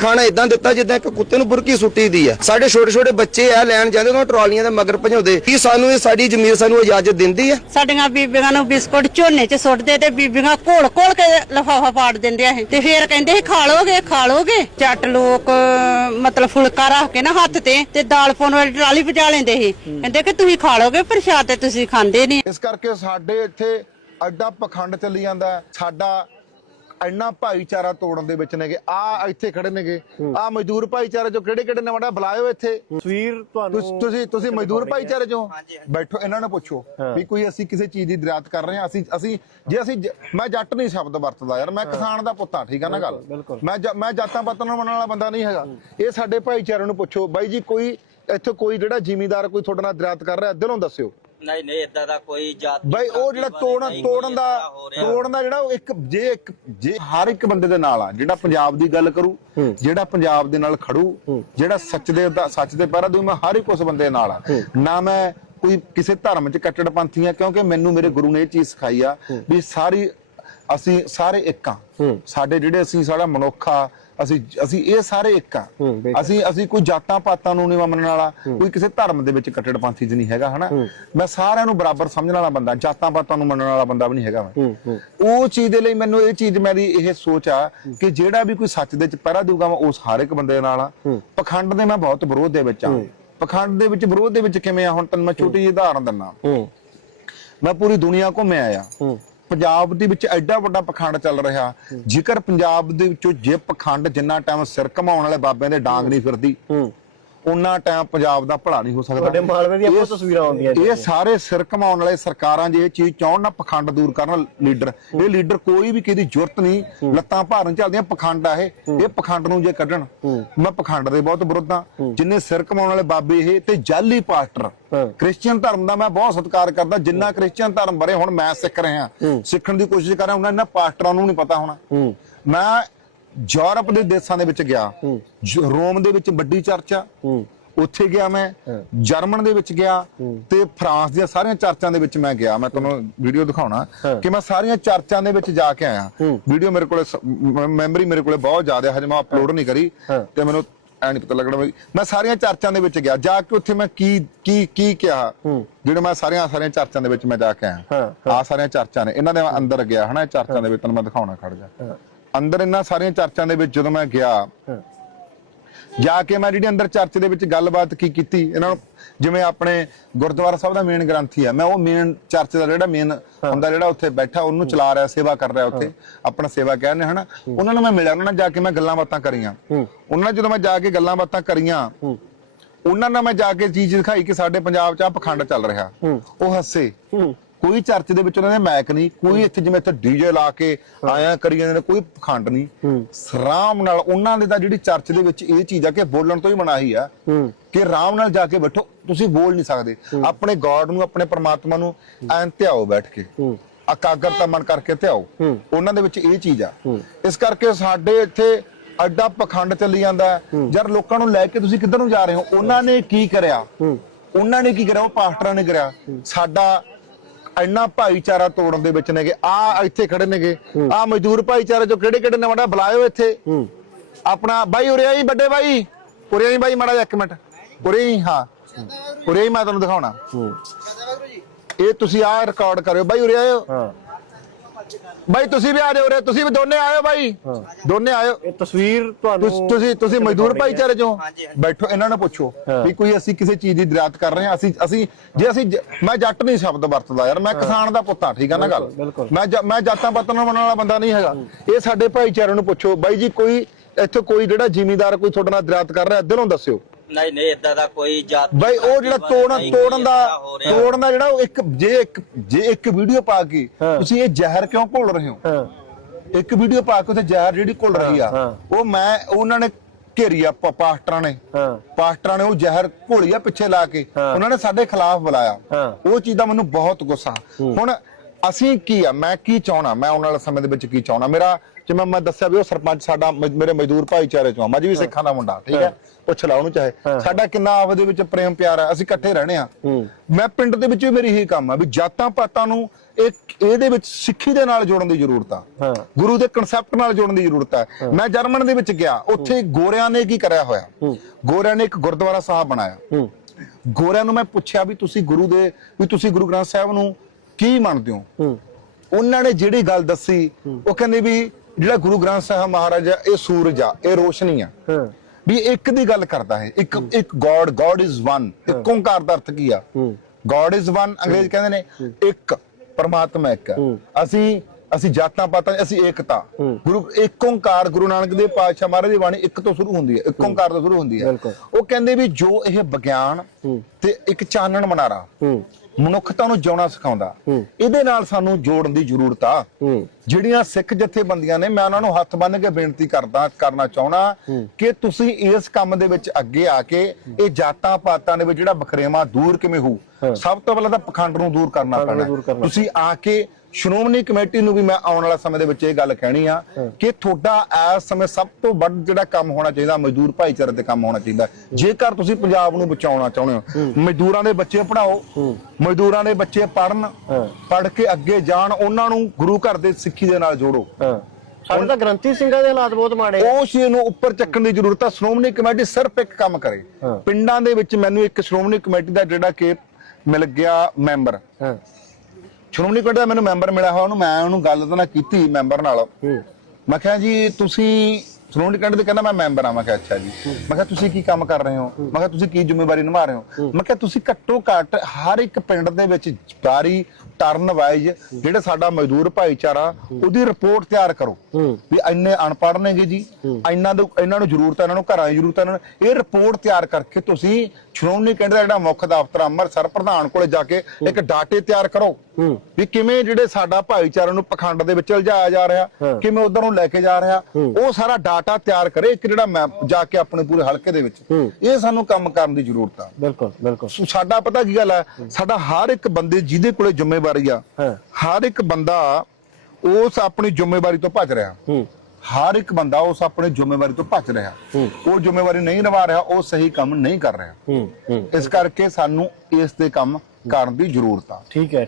ਖਾਣਾ ਇਦਾਂ ਦਿੱਤਾ ਜਿੱਦਾਂ ਇੱਕ ਕੁੱਤੇ ਨੂੰ ਬੁਰਕੀ ਸੁੱਟੀ ਦੀ ਆ। ਸਾਡੇ ਛੋਟੇ ਛੋਟੇ ਬੱਚੇ ਆ ਲੈਣ ਜਾਂਦੇ ਉਹਨਾਂ ਟਰਾਲੀਆਂ ਦੇ ਮਗਰ ਭਜਾਉਂਦੇ। ਕੀ ਸਾਨੂੰ ਇਹ ਸਾਡੀ ਜ਼ਮੀਰ ਸਾਨੂੰ ਇਜਾਜ਼ਤ ਦਿੰਦੀ ਆ? ਸਾਡੀਆਂ ਬੀਬੀਆਂ ਨੂੰ ਬਿਸਕੁਟ ਝੋਨੇ 'ਚ ਸੁੱਟਦੇ ਤੇ ਬੀਬੀਆਂ ਘੋਲ ਘੋਲ ਕੇ ਲਫਾਫਾ ਪਾੜ ਦਿੰਦੇ ਆ ਇਹ। ਤੇ ਫੇਰ ਕਹਿੰਦੇ ਸੀ ਖਾ ਲੋਗੇ ਖਾ ਲੋਗੇ ਚੱਟ ਲੋਕ ਮਤਲਬ ਫੁਲਕਾ ਰੱਖ ਕੇ ਨਾ ਹੱਥ ਤੇ ਤੇ ਦਾਲ ਪਾਉਣ ਵਾਲੀ ਟਰਾਲੀ ਪਜਾ ਲੈਂਦੇ ਸੀ। ਕਹਿੰਦੇ ਕਿ ਤੁਸੀਂ ਖਾ ਲੋਗੇ ਪ੍ਰਸ਼ਾਦ ਤੇ ਤੁਸੀਂ ਖਾਂਦੇ ਨਹੀਂ ਇਸ ਕਰਕੇ ਸਾਡੇ ਇੱਥੇ ਐਡਾ ਪਖੰਡ ਚੱਲੀ ਜਾਂਦਾ। ਸਾਡਾ ਇੰਨਾ ਭਾਈਚਾਰਾ ਤੋੜਨ ਦੇ ਵਿੱਚ ਨੇਗੇ। ਆ ਇੱਥੇ ਖੜੇ ਨੇਗੇ। ਆ ਮਜ਼ਦੂਰ ਭਾਈਚਾਰੇ ਚੋਂ ਕਿਹੜੇ ਕਿਹੜੇ ਨੇ ਵੜਾ ਬੁਲਾਇਓ ਇੱਥੇ? ਤਸਵੀਰ ਤੁਹਾਨੂੰ ਤੁਸ- ਤੁਸੀਂ ਮਜ਼ਦੂਰ ਭਾਈਚਾਰੇ ਚੋਂ? ਬੈਠੋ ਇਹਨਾਂ ਨੂੰ ਪੁੱਛੋ ਵੀ ਕੋਈ ਅਸੀਂ ਕਿਸੇ ਚੀਜ਼ ਦੀ ਦਰਿਆਤ ਕਰ ਰਹੇ ਹਾਂ। ਅਸੀਂ ਅਸੀਂ ਜੇ ਅਸੀਂ ਮੈਂ ਜੱਟ ਨਹੀਂ ਸ਼ਬਦ ਵਰਤਦਾ ਯਾਰ ਮੈਂ ਕਿਸਾਨ ਦਾ ਪੁੱਤ ਠੀਕ ਆ ਨਾ ਗੱਲ? ਮੈਂ ਮੈਂ ਜਾਤਾਂ ਪਾਤਾਂ ਨੂੰ ਮੰਨਣ ਵਾਲਾ ਬੰਦਾ ਨਹੀਂ ਹੈਗਾ। ਇਹ ਸਾਡੇ ਭਾਈਚਾਰੇ ਨੂੰ ਪੁੱਛੋ। ਬਾਈ ਜੀ ਕੋਈ ਇੱਥੇ ਕੋਈ ਜਿਹੜਾ ਜ਼ਿਮੀਦਾਰ ਕੋਈ ਤੁਹਾਡੇ ਨਾਲ ਦਰਿਆਤ ਕਰ ਰਿਹਾ ਦਿਲੋਂ ਦੱਸਿਓ। ਨਹੀਂ ਨਹੀਂ ਇਦਾਂ ਦਾ ਕੋਈ ਜਾਤ ਬਾਈ ਉਹ ਜਿਹੜਾ ਤੋੜਨ ਤੋੜਨ ਦਾ ਤੋੜਨ ਦਾ ਜਿਹੜਾ ਉਹ ਇੱਕ ਜੇ ਇੱਕ ਜੇ ਹਰ ਇੱਕ ਬੰਦੇ ਦੇ ਨਾਲ ਆ ਜਿਹੜਾ ਪੰਜਾਬ ਦੀ ਗੱਲ ਕਰੂ ਜਿਹੜਾ ਪੰਜਾਬ ਦੇ ਨਾਲ ਖੜੂ ਜਿਹੜਾ ਸੱਚ ਦੇ ਸੱਚ ਦੇ ਪਹਿਰਾ ਦੂ ਮੈਂ ਹਰ ਇੱਕ ਉਸ ਬੰਦੇ ਨਾਲ ਆ। ਨਾ ਮੈਂ ਕੋਈ ਕਿਸੇ ਧਰਮ 'ਚ ਕੱਟੜਪੰਥੀ ਆ ਕਿਉਂਕਿ ਮੈਨੂੰ ਮੇਰੇ ਗੁਰੂ ਨੇ ਇਹ ਚੀਜ਼ ਸਿਖਾਈ ਆ ਵੀ ਸਾਰੀ ਅਸੀਂ ਸਾਰੇ ਇੱਕ ਆ। ਸਾਡੇ ਜਿਹੜੇ ਅਸੀਂ ਸਾਡਾ ਮਨੁੱਖ ਆ ਅਸੀਂ ਅਸੀਂ ਇਹ ਸਾਰੇ ਇੱਕ ਆ। ਅਸੀਂ ਅਸੀਂ ਕੋਈ ਜਾਤਾਂ ਪਾਤਾਂ ਨੂੰ ਨਹੀਂ ਮੰਨਣ ਵਾਲਾ ਕੋਈ ਕਿਸੇ ਧਰਮ ਦੇ ਵਿੱਚ ਕੱਟੜਪੰਥੀ ਚ ਨਹੀਂ ਹੈਗਾ ਹਨਾ? ਮੈਂ ਸਾਰਿਆਂ ਨੂੰ ਬਰਾਬਰ ਸਮਝਣ ਵਾਲਾ ਬੰਦਾ ਜਾਤਾਂ ਪਾਤਾਂ ਨੂੰ ਮੰਨਣ ਵਾਲਾ ਬੰਦਾ ਵੀ ਨਹੀਂ ਹੈਗਾ ਮੈਂ। ਉਹ ਚੀਜ਼ ਦੇ ਲਈ ਮੈਨੂੰ ਇਹ ਚੀਜ਼ ਮੇਰੀ ਇਹ ਸੋਚ ਆ ਕਿ ਜਿਹੜਾ ਵੀ ਕੋਈ ਸੱਚ ਦੇ ਚ ਪਹਿਰਾ ਦੂਗਾ ਮੈਂ ਉਸ ਹਰ ਇੱਕ ਬੰਦੇ ਨਾਲ ਆ। ਪਖੰਡ ਦੇ ਮੈਂ ਬਹੁਤ ਵਿਰੋਧ ਦੇ ਵਿੱਚ ਆ। ਪਖੰਡ ਦੇ ਵਿੱਚ ਵਿਰੋਧ ਦੇ ਵਿੱਚ ਕਿਵੇਂ ਆ? ਹੁਣ ਤੈਨੂੰ ਮੈਂ ਛੋਟੀ ਜਿਹੀ ਉਦਾਹਰਨ ਦਿੰਨਾ ਮੈਂ ਪੂਰੀ ਦੁਨੀਆ ਘੁੰਮਿਆ ਆ। ਪੰਜਾਬ ਦੇ ਵਿੱਚ ਐਡਾ ਵੱਡਾ ਪਖੰਡ ਚੱਲ ਰਿਹਾ। ਜੇਕਰ ਪੰਜਾਬ ਦੇ ਵਿੱਚੋਂ ਜੇ ਪਖੰਡ ਜਿੰਨਾ ਟਾਈਮ ਸਿਰ ਘਮਾਉਣ ਵਾਲੇ ਬਾਬਿਆਂ ਦੇ ਡਾਂਗ ਨਹੀਂ ਫਿਰਦੀ ਉਹਨਾਂ ਟਾਈਮ ਪੰਜਾਬ ਦਾ ਭਲਾ ਨਹੀਂ ਹੋ ਸਕਦਾ। ਤੁਹਾਡੇ ਮਾਲਵੇ ਦੀਆਂ ਬਹੁਤ ਤਸਵੀਰਾਂ ਆਉਂਦੀਆਂ। ਇਹ ਸਾਰੇ ਸਿਰ ਘਮਾਉਣ ਵਾਲੇ ਸਰਕਾਰਾਂ ਜੇ ਇਹ ਚੀਜ਼ ਚਾਹਣ ਨਾ ਪਖੰਡ ਦੂਰ ਕਰਨ ਲੀਡਰ ਇਹ ਲੀਡਰ ਕੋਈ ਵੀ ਕਿਹਦੀ ਜ਼ਰੂਰਤ ਨਹੀਂ ਲੱਤਾਂ ਭਾਰਨ ਚੱਲਦੀਆਂ ਪਖੰਡ ਆ ਇਹ। ਇਹ ਪਖੰਡ ਨੂੰ ਜੇ ਕੱਢਣ ਮੈਂ ਪਖੰਡ ਦੇ ਬਹੁਤ ਵਿਰੋਧ ਹਾਂ। ਜਿੰਨੇ ਸਿਰ ਘਮਾਉਣ ਵਾਲੇ ਬਾਬੇ ਇਹ ਤੇ ਜਾਲੀ ਪਾਸਟਰ। ਕ੍ਰਿਸਚੀਅਨ ਧਰਮ ਦਾ ਮੈਂ ਬਹੁਤ ਸਤਿਕਾਰ ਕਰਦਾ ਜਿੰਨਾ ਕ੍ਰਿਸਚੀਅਨ ਧਰਮ ਬਾਰੇ ਹੁਣ ਮੈਂ ਸਿੱਖ ਰਿਹਾ। ਸਿੱਖਣ ਦੀ ਕੋਸ਼ਿਸ਼ ਕਰ ਰਿਹਾ ਉਹਨਾਂ ਇਹਨਾਂ ਪਾਸਟਰਾਂ ਨੂੰ ਨਹੀਂ ਪਤਾ ਹੋਣਾ। ਮੈਂ ਯੂਰਪ ਦੇ ਦੇਸ਼ਾਂ ਦੇ ਵਿੱਚ ਗਿਆ ਰੋਮ ਦੇ ਵਿੱਚ ਵੱਡੀ ਚਰਚ ਉੱਥੇ ਗਿਆ ਮੈਂ ਜਰਮਨ ਦੇ ਵਿੱਚ ਗਿਆ ਤੇ ਫਰਾਂਸ ਦੀਆਂ ਸਾਰੀਆਂ ਚਰਚਾਂ ਦੇ ਵਿੱਚ ਮੈਂ ਗਿਆ। ਮੈਂ ਤੁਹਾਨੂੰ ਵੀਡੀਓ ਦਿਖਾਉਣਾ। ਕਿ ਮੈਂ ਸਾਰੀਆਂ ਚਰਚਾਂ ਦੇ ਵਿੱਚ ਜਾ ਕੇ ਆਇਆ। ਵੀਡੀਓ ਮੇਰੇ ਕੋਲੇ ਮੈਮਰੀ ਮੇਰੇ ਕੋਲੇ ਬਹੁਤ ਜ਼ਿਆਦਾ ਹੈ, ਹਜੇ ਮੈਂ ਅਪਲੋਡ ਨਹੀਂ ਕਰੀ। ਤੇ ਮੈਨੂੰ ਐ ਨਹੀਂ ਪਤਾ ਲੱਗਣਾ ਮੈਂ ਸਾਰੀਆਂ ਚਰਚਾਂ ਦੇ ਵਿੱਚ ਗਿਆ। ਜਾ ਕੇ ਉੱਥੇ ਮੈਂ ਕੀ ਕੀ ਕੀ ਕਿਹਾ। ਜਿਹੜੇ ਮੈਂ ਸਾਰੀਆਂ ਸਾਰੀਆਂ ਚਰਚਾਂ ਦੇ ਵਿੱਚ ਮੈਂ ਜਾ ਕੇ ਆਇਆ। ਆ ਸਾਰੀਆਂ ਚਰਚਾਂ ਨੇ। ਇਹਨਾਂ ਦੇ ਅੰਦਰ ਗਿਆ। ਹਨਾ ਚਰਚਾਂ ਦੇ ਵਿੱਚ ਤੁਹਾਨੂੰ ਮੈਂ ਦਿਖਾਉਣਾ ਖੜ ਜਾ। ਅੰਦਰ ਇਹਨਾਂ ਸਾਰੀਆਂ ਚਰਚਾਂ ਦੇ ਵਿੱਚ ਜਦੋਂ ਮੈਂ ਗਿਆ ਜਾ ਕੇ ਮੈਂ ਜਿਹੜੀ ਅੰਦਰ ਚਰਚ ਦੇ ਵਿੱਚ ਗੱਲਬਾਤ ਕੀ ਕੀਤੀ ਇਹਨਾਂ ਨੂੰ ਜਿਵੇਂ ਆਪਣੇ ਗੁਰਦੁਆਰਾ ਸਾਹਿਬ ਦਾ ਮੇਨ ਗ੍ਰੰਥੀ ਆ ਮੈਂ ਉਹ ਮੇਨ ਚਰਚ ਦਾ ਜਿਹੜਾ ਮੇਨ ਹੁੰਦਾ ਜਿਹੜਾ ਉੱਥੇ ਬੈਠਾ ਉਹਨੂੰ ਚਲਾ ਰਿਹਾ ਸੇਵਾ ਕਰ ਰਿਹਾ ਉੱਥੇ ਆਪਣਾ ਸੇਵਾ ਕਹਿੰਦੇ ਹਨਾ। ਉਹਨਾਂ ਨੂੰ ਮੈਂ ਮਿਲਿਆ ਉਹਨਾਂ ਨਾਲ ਜਾ ਕੇ ਮੈਂ ਗੱਲਾਂ ਬਾਤਾਂ ਕਰੀਆਂ। ਉਹਨਾਂ ਨਾਲ ਜਦੋਂ ਮੈਂ ਜਾ ਕੇ ਗੱਲਾਂ ਬਾਤਾਂ ਕਰੀਆਂ ਉਹਨਾਂ ਨਾਲ ਮੈਂ ਜਾ ਕੇ ਚੀਜ਼ ਦਿਖਾਈ ਕਿ ਸਾਡੇ ਪੰਜਾਬ 'ਚ ਆ ਪਖੰਡ ਚੱਲ ਰਿਹਾ। ਉਹ ਹੱਸੇ। ਕੋਈ ਚਰਚ ਦੇ ਵਿੱਚ ਉਹਨਾਂ ਦੇ ਮੈਕ ਨਹੀਂ ਕੋਈ ਇੱਥੇ ਜਿਵੇਂ ਇੱਥੇ ਡੀਜੇ ਲਾ ਕੇ ਆਇਆ ਕਰੀ ਜਾਂਦੇ ਨੇ ਕੋਈ ਪਖੰਡ ਨਹੀਂ। ਸਰਾਮ ਨਾਲ ਉਹਨਾਂ ਦੇ ਤਾਂ ਜਿਹੜੀ ਚਰਚ ਦੇ ਵਿੱਚ ਇਹ ਚੀਜ਼ ਆ ਕਿ ਬੋਲਣ ਤੋਂ ਹੀ ਮਨਾਹੀ ਆ ਕਿ ਆਰਾਮ ਨਾਲ ਜਾ ਕੇ ਬੈਠੋ ਤੁਸੀਂ ਬੋਲ ਨਹੀਂ ਸਕਦੇ। ਆਪਣੇ ਗੋਡ ਨੂੰ ਆਪਣੇ ਪ੍ਰਮਾਤਮਾ ਨੂੰ ਐਂ ਧਿਆਓ ਬੈਠ ਕੇ। ਇਕਾਗਰਤਾ ਮਨ ਕਰਕੇ ਧਿਆਓ। ਉਹਨਾਂ ਦੇ ਵਿੱਚ ਇਹ ਚੀਜ਼ ਆ। ਇਸ ਕਰਕੇ ਸਾਡੇ ਇੱਥੇ ਅੱਡਾ ਪਖੰਡ ਚੱਲੀ ਜਾਂਦਾ। ਯਾਰ ਲੋਕਾਂ ਨੂੰ ਲੈ ਕੇ ਤੁਸੀਂ ਕਿੱਧਰ ਨੂੰ ਜਾ ਰਹੇ ਹੋ? ਉਹਨਾਂ ਨੇ ਕੀ ਕਰਿਆ? ਉਹਨਾਂ ਨੇ ਕੀ ਕਰਿਆ? ਉਹ ਪਾਸਟਰਾਂ ਨੇ ਕਰਿਆ। ਸਾਡਾ ਇੰਨਾ ਭਾਈਚਾਰਾ ਤੋੜਨ ਦੇ ਵਿੱਚ ਨੇਗੇ। ਆ ਇੱਥੇ ਖੜੇ ਨੇਗੇ। ਆ ਮਜ਼ਦੂਰ ਭਾਈਚਾਰੇ ਚੋਂ ਕਿਹੜੇ ਕਿਹੜੇ ਨੇ ਵੜਾ ਬੁਲਾਇਓ ਇੱਥੇ? ਆਪਣਾ ਬਾਈ ਉਰੇ ਆਈ ਵੱਡੇ ਬਾਈ? ਉਰੇ ਆਈ ਬਾਈ ਮਾੜਾ ਜਿਹਾ ਇੱਕ ਮਿੰਟ। ਉਰੇ ਹੀ ਹਾਂ। ਉਰੇ ਹੀ ਮੈਂ ਤੁਹਾਨੂੰ ਦਿਖਾਉਣਾ। ਇਹ ਤੁਸੀਂ ਆ ਰਿਕਾਰਡ ਕਰਿਓ। ਬਾਈ ਉਰੇ ਆਇਓ। ਹਾਂ। ਬਾਈ ਤੁਸੀਂ ਵੀ ਆ ਜਾਓ ਉਰੇ। ਤੁਸੀਂ ਵੀ ਦੋਨੇ ਆਇਓ ਬਾਈ। ਦੋਨੇ ਆਇਓ। ਇਹ ਤਸਵੀਰ ਤੁਹਾਨੂੰ ਤੁਸ- ਤੁਸੀਂ ਮਜ਼ਦੂਰ ਭਾਈਚਾਰੇ ਚੋਂ। ਬੈਠੋ ਇਹਨਾਂ ਨੂੰ ਪੁੱਛੋ ਵੀ ਕੋਈ ਅਸੀਂ ਕਿਸੇ ਚੀਜ਼ ਦੀ ਦਰਿਆਤ ਕਰ ਰਹੇ ਹਾਂ। ਅਸੀਂ ਅਸੀਂ ਜੇ ਅਸੀਂ ਮੈਂ ਜੱਟ ਨਹੀਂ ਸ਼ਬਦ ਵਰਤਦਾ ਯਾਰ ਮੈਂ ਕਿਸਾਨ ਦਾ ਪੁੱਤ ਠੀਕ ਆ ਨਾ ਗੱਲ? ਬਿਲਕੁਲ। ਮੈਂ ਮੈਂ ਜਾਤਾਂ ਪਾਤਾਂ ਨੂੰ ਮੰਨਣ ਵਾਲਾ ਬੰਦਾ ਨਹੀਂ ਹੈਗਾ। ਇਹ ਸਾਡੇ ਭਾਈਚਾਰੇ ਨੂੰ ਪੁੱਛੋ। ਬਾਈ ਜੀ ਕੋਈ ਇੱਥੇ ਕੋਈ ਜਿਹੜਾ ਜ਼ਿਮੀਦਾਰ ਕੋਈ ਤੁਹਾਡੇ ਨਾਲ ਦਰਿਆਤ ਕਰ ਰਿਹਾ ਦਿਲੋਂ ਦੱਸਿਓ। ਨਹੀਂ ਨਹੀਂ ਇਦਾਂ ਦਾ ਕੋਈ ਜਾਤ ਬਾਈ ਉਹ ਜਿਹੜਾ ਤੋੜਨ ਤੋੜਨ ਦਾ। ਤੋੜਨ ਦਾ ਜਿਹੜਾ ਉਹ ਇੱਕ ਜੇ ਇੱਕ ਜੇ ਇੱਕ ਵੀਡੀਓ ਪਾ ਕੇ ਤੁਸੀਂ ਇਹ ਜ਼ਹਿਰ ਕਿਉਂ ਘੋਲ ਰਹੇ ਹੋ? ਇੱਕ ਵੀਡੀਓ ਪਾ ਕੇ ਉੱਥੇ ਜ਼ਹਿਰ ਜਿਹੜੀ ਘੁਲ ਰਹੀ ਆ। ਉਹ ਮੈਂ ਉਹਨਾਂ ਨੇ ਘੇਰੀ ਆ ਪਾਸਟਰਾਂ ਨੇ। ਹਾਂ। ਪਾਸਟਰਾਂ ਨੇ ਉਹ ਜ਼ਹਿਰ ਘੋਲੀ ਆ ਪਿੱਛੇ ਲਾ ਕੇ। ਉਹਨਾਂ ਨੇ ਸਾਡੇ ਖਿਲਾਫ ਬੁਲਾਇਆ। ਉਹ ਚੀਜ਼ ਦਾ ਮੈਨੂੰ ਬਹੁਤ ਗੁੱਸਾ। ਹੁਣ ਅਸੀਂ ਕੀ ਆ? ਮੈਂ ਕੀ ਚਾਹਣਾ ਮੈਂ ਆਉਣ ਵਾਲੇ ਸਮੇਂ ਦੇ ਵਿੱਚ ਕੀ ਚਾਹਣਾ ਮੇਰਾ ਜਿਵੇਂ ਮੈਂ ਦੱਸਿਆ ਵੀ ਉਹ ਸਰਪੰਚ ਸਾਡਾ ਮ- ਮੇਰੇ ਮਜ਼ਦੂਰ ਭਾਈਚਾਰੇ ਚੋਂ ਆ। ਮੈਂ ਵੀ ਸਿੱਖਾਂ ਦਾ ਮੁੰਡਾ ਠੀਕ ਹੈ। ਪੁੱਛ ਲਾ ਉਹਨੂੰ ਚਾਹੇ। ਸਾਡਾ ਕਿੰਨਾ ਆਪਦੇ ਵਿੱਚ ਪ੍ਰੇਮ ਪਿਆਰ ਹੈ? ਅਸੀਂ ਇਕੱਠੇ ਰਹਿਣੇ ਆ ਮੈਂ ਪਿੰਡ ਦੇ ਵਿੱਚ ਵੀ ਮੇਰੀ ਇਹੀ ਕੰਮ ਆ ਵੀ ਜਾਤਾਂ ਪਾਤਾਂ ਨੂੰ ਇਹ ਇਹਦੇ ਵਿੱਚ ਸਿੱਖੀ ਦੇ ਨਾਲ ਜੋੜਨ ਦੀ ਜ਼ਰੂਰਤ ਆ। ਹਾਂ। ਗੁਰੂ ਦੇ ਕਨਸੈਪਟ ਨਾਲ ਜੋੜਨ ਦੀ ਜ਼ਰੂਰਤ ਹੈ। ਮੈਂ ਜਰਮਨ ਦੇ ਵਿੱਚ ਗਿਆ। ਉੱਥੇ ਗੋਰਿਆਂ ਨੇ ਕੀ ਕਰਿਆ ਹੋਇਆ? ਗੋਰਿਆਂ ਨੇ ਇੱਕ ਗੁਰਦੁਆਰਾ ਸਾਹਿਬ ਬਣਾਇਆ। ਗੋਰਿਆਂ ਨੂੰ ਮੈਂ ਪੁੱਛਿਆ ਵੀ ਤੁਸੀਂ ਗੁਰੂ ਦੇ ਵੀ ਤੁਸੀਂ ਗੁਰੂ ਗ੍ਰੰਥ ਸਾਹਿਬ ਨੂੰ ਕੀ ਮੰਨਦੇ ਹੋ? ਉਹਨਾਂ ਨੇ ਜਿਹੜੀ ਗੱਲ ਦੱਸੀ ਉਹ ਕਹਿੰਦੇ ਵੀ ਜਿਹੜਾ ਗੁਰੂ ਗ੍ਰੰਥ ਸਾਹਿਬ ਮਹਾਰਾਜ ਆ, ਇਹ ਸੂਰਜ ਆ ਇਹ ਰੋਸ਼ਨੀ ਆ। ਵੀ ਇੱਕ ਦੀ ਗੱਲ ਕਰਦਾ ਹੈ। ਇੱਕ ਇੱਕ ਗੋਡ ਗੋਡ ਇਜ਼ ਵਨ ਇੱਕ ਓੰਕਾਰ ਦਾ ਅਰਥ ਕੀ ਆ? ਗੋਡ ਇਜ਼ ਵਨ ਅੰਗਰੇਜ਼ ਕਹਿੰਦੇ ਨੇ ਇੱਕ ਪਰਮਾਤਮਾ ਇੱਕ। ਅਸੀਂ ਅਸੀਂ ਜਾਤਾਂ ਪਾਤਾਂ ਅਸੀਂ ਏਕਤਾ। ਗੁਰੂ ਇੱਕ ਓੰਕਾਰ ਗੁਰੂ ਨਾਨਕ ਦੇਵ ਪਾਤਸ਼ਾਹ ਮਹਾਰਾਜ ਦੀ ਬਾਣੀ ਇੱਕ ਤੋਂ ਸ਼ੁਰੂ ਹੁੰਦੀ ਹੈ ਇੱਕ ਓੰਕਾਰ ਤੋਂ ਸ਼ੁਰੂ ਹੁੰਦੀ ਹੈ। ਉਹ ਕਹਿੰਦੇ ਵੀ ਜੋ ਇਹ ਵਿਗਿਆਨ ਤੇ ਇੱਕ ਚਾਨਣ ਮਨਾਰਾ ਮਨੁੱਖਤਾ ਨੂੰ ਜਿਉਣਾ ਸਿਖਾਉਂਦਾ। ਇਹਦੇ ਨਾਲ ਸਾਨੂੰ ਜੋੜਨ ਦੀ ਜ਼ਰੂਰਤ ਆ। ਹੂੰ। ਜਿਹੜੀਆਂ ਸਿੱਖ ਜਥੇਬੰਦੀਆਂ ਨੇ ਮੈਂ ਉਹਨਾਂ ਨੂੰ ਹੱਥ ਬੰਨ੍ਹ ਕੇ ਬੇਨਤੀ ਕਰਦਾ ਕਰਨਾ ਚਾਹਣਾ ਕਿ ਤੁਸੀਂ ਇਸ ਕੰਮ ਦੇ ਵਿੱਚ ਅੱਗੇ ਆ ਕੇ ਇਹ ਜਾਤਾਂ ਪਾਤਾਂ ਦੇ ਵਿੱਚ ਜਿਹੜਾ ਬਖਰੇਵਾ ਦੂਰ ਕਿਵੇਂ ਹੋਊ ਸਭ ਤੋਂ ਪਹਿਲਾਂ ਤਾਂ ਪਖੰਡ ਨੂੰ ਦੂਰ ਕਰਨਾ ਪੈਣਾ। ਤੁਸੀਂ ਆ ਕੇ ਸ਼੍ਰੋਮਣੀ ਕਮੇਟੀ ਨੂੰ ਵੀ ਮੈਂ ਆਉਣ ਵਾਲਾ ਸਮੇਂ ਦੇ ਵਿੱਚ ਇਹ ਗੱਲ ਕਹਿਣੀ ਆ ਕਿ ਤੁਹਾਡਾ ਇਸ ਸਮੇਂ ਸਭ ਤੋਂ ਵੱਧ ਜਿਹੜਾ ਕੰਮ ਹੋਣਾ ਚਾਹੀਦਾ ਮਜ਼ਦੂਰ ਭਾਈਚਾਰੇ ਤੇ ਕੰਮ ਹੋਣਾ ਚਾਹੀਦਾ। ਜੇਕਰ ਤੁਸੀਂ ਪੰਜਾਬ ਨੂੰ ਬਚਾਉਣਾ ਚਾਹੁੰਦੇ ਹੋ ਮਜ਼ਦੂਰਾਂ ਦੇ ਬੱਚੇ ਪੜਾਓ ਮਜ਼ਦੂਰਾਂ ਦੇ ਬੱਚੇ ਪੜਨ ਪੜ ਕੇ ਅੱਗੇ ਜਾਣ ਉਹਨਾਂ ਨੂੰ ਗੁਰੂ ਘਰ ਦੇ ਸਿੱਖੀ ਦੇ ਨਾਲ ਜੋੜੋ। ਸਾਡੇ ਤਾਂ ਗ੍ਰੰਥੀ ਸਿੰਘਾਂ ਦੇ ਹਾਲਾਤ ਬਹੁਤ ਮਾੜੇ ਆ। ਚੀਜ਼ ਨੂੰ ਉੱਪਰ ਚੱਕਣ ਦੀ ਜ਼ਰੂਰਤ ਹੈ ਸ਼੍ਰੋਮਣੀ ਕਮੇਟੀ ਸਿਰਫ ਇੱਕ ਕੰਮ ਕਰੇ। ਪਿੰਡਾਂ ਦੇ ਵਿੱਚ ਮੈਨੂੰ ਇੱਕ ਸ਼੍ਰੋਮਣੀ ਕਮੇਟੀ ਦਾ ਜਿਹੜਾ ਕਿ ਮਿਲ ਗਿਆ ਮੈਂਬਰ। ਸ਼੍ਰੋਮਣੀ ਕਮੇਟੀ ਦਾ ਮੈਨੂੰ ਮੈਂਬਰ ਮਿਲਿਆ ਹੋਇਆ ਉਹਨੂੰ ਮੈਂ ਉਹਨੂੰ ਗੱਲ ਤਾਂ ਨਾ ਕੀਤੀ ਮੈਂਬਰ ਨਾਲ। ਮੈਂ ਕਿਹਾ ਜੀ ਤੁਸੀਂ ਸ਼੍ਰੋਮਣੀ ਕਮੇਟੀ ਦੇ ਕਹਿੰਦਾ ਮੈਂ ਮੈਂਬਰ ਆ ਮੈਂ ਕਿਹਾ ਅੱਛਾ ਜੀ। ਮੈਂ ਕਿਹਾ ਤੁਸੀਂ ਕੀ ਕੰਮ ਕਰ ਰਹੇ ਹੋ? ਮੈਂ ਕਿਹਾ ਤੁਸੀਂ ਕੀ ਜ਼ਿੰਮੇਵਾਰੀ ਨਿਭਾ ਰਹੇ ਹੋ? ਮੈਂ ਕਿਹਾ ਤੁਸੀਂ ਘੱਟੋ ਘੱਟ ਹਰ ਇੱਕ ਪਿੰਡ ਦੇ ਵਿੱਚ ਬਾਰੀ ਟਰਨ ਵਾਈਜ਼ ਜਿਹੜੇ ਸਾਡਾ ਮਜ਼ਦੂਰ ਭਾਈਚਾਰਾ ਉਹਦੀ ਰਿਪੋਰਟ ਤਿਆਰ ਕਰੋ। ਵੀ ਇੰਨੇ ਅਨਪੜ੍ਹ ਨੇਗੇ ਜੀ। ਇਹਨਾਂ ਨੂੰ ਇਹਨਾਂ ਨੂੰ ਜ਼ਰੂਰਤ ਹੈ ਇਹਨਾਂ ਨੂੰ ਘਰਾਂ ਦੀ ਜ਼ਰੂਰਤ ਹੈ ਇਹਨਾਂ ਨੂੰ ਇਹ ਰਿਪੋਰਟ ਤਿਆਰ ਕਰਕੇ ਤੁਸੀਂ ਸ਼੍ਰੋਮਣੀ ਕਮੇਟੀ ਦਾ ਜਿਹੜਾ ਮੁੱਖ ਦਫ਼ਤਰ ਅੰਮ੍ਰਿਤਸਰ ਪ੍ਰਧਾਨ ਕੋਲੇ ਜਾ ਕੇ ਇੱਕ ਡਾਟੇ ਤਿਆਰ ਕਰੋ। ਵੀ ਕਿਵੇਂ ਜਿਹੜੇ ਸਾਡਾ ਭਾਈਚਾਰਾ ਨੂੰ ਪਖੰਡ ਦੇ ਵਿੱਚ ਲਿਜਾਇਆ ਜਾ ਰਿਹਾ ਕਿਵੇਂ ਉਧਰ ਨੂੰ ਲੈ ਕੇ ਜਾ ਰਿਹਾ ਉਹ ਸਾਰਾ ਡਾਟਾ ਤਿਆਰ ਕਰੇ ਇੱਕ ਜਿਹੜਾ ਮੈਪ ਜਾ ਕੇ ਆਪਣੇ ਪੂਰੇ ਹਲਕੇ ਦੇ ਵਿੱਚ ਇਹ ਸਾਨੂੰ ਕੰਮ ਕਰਨ ਦੀ ਜ਼ਰੂਰਤ ਆ। ਬਿਲਕੁਲ ਬਿਲਕੁਲ। ਸਾਡਾ ਪਤਾ ਕੀ ਗੱਲ ਹੈ ਸਾਡਾ ਹਰ ਇੱਕ ਬੰਦੇ ਜਿਹਦੇ ਕੋਲੇ ਜ਼ਿੰਮੇਵਾਰੀ ਆ। ਹਰ ਇੱਕ ਬੰਦਾ ਉਸ ਆਪਣੀ ਜ਼ਿੰਮੇਵਾਰੀ ਤੋਂ ਭੱਜ ਰਿਹਾ। ਹੂੰ। ਹਰ ਇੱਕ ਬੰਦਾ ਉਸ ਆਪਣੀ ਜ਼ਿੰਮੇਵਾਰੀ ਤੋਂ ਭੱਜ ਰਿਹਾ। ਉਹ ਜ਼ਿੰਮੇਵਾਰੀ ਨਹੀਂ ਨਿਭਾ ਰਿਹਾ ਉਹ ਸਹੀ ਕੰਮ ਨਹੀਂ ਕਰ ਰਿਹਾ। ਇਸ ਕਰਕੇ ਸਾਨੂੰ ਇਸ ਤੇ ਕੰਮ ਕਰਨ ਦੀ ਜ਼ਰੂਰਤ ਆ। ਠੀਕ ਹੈ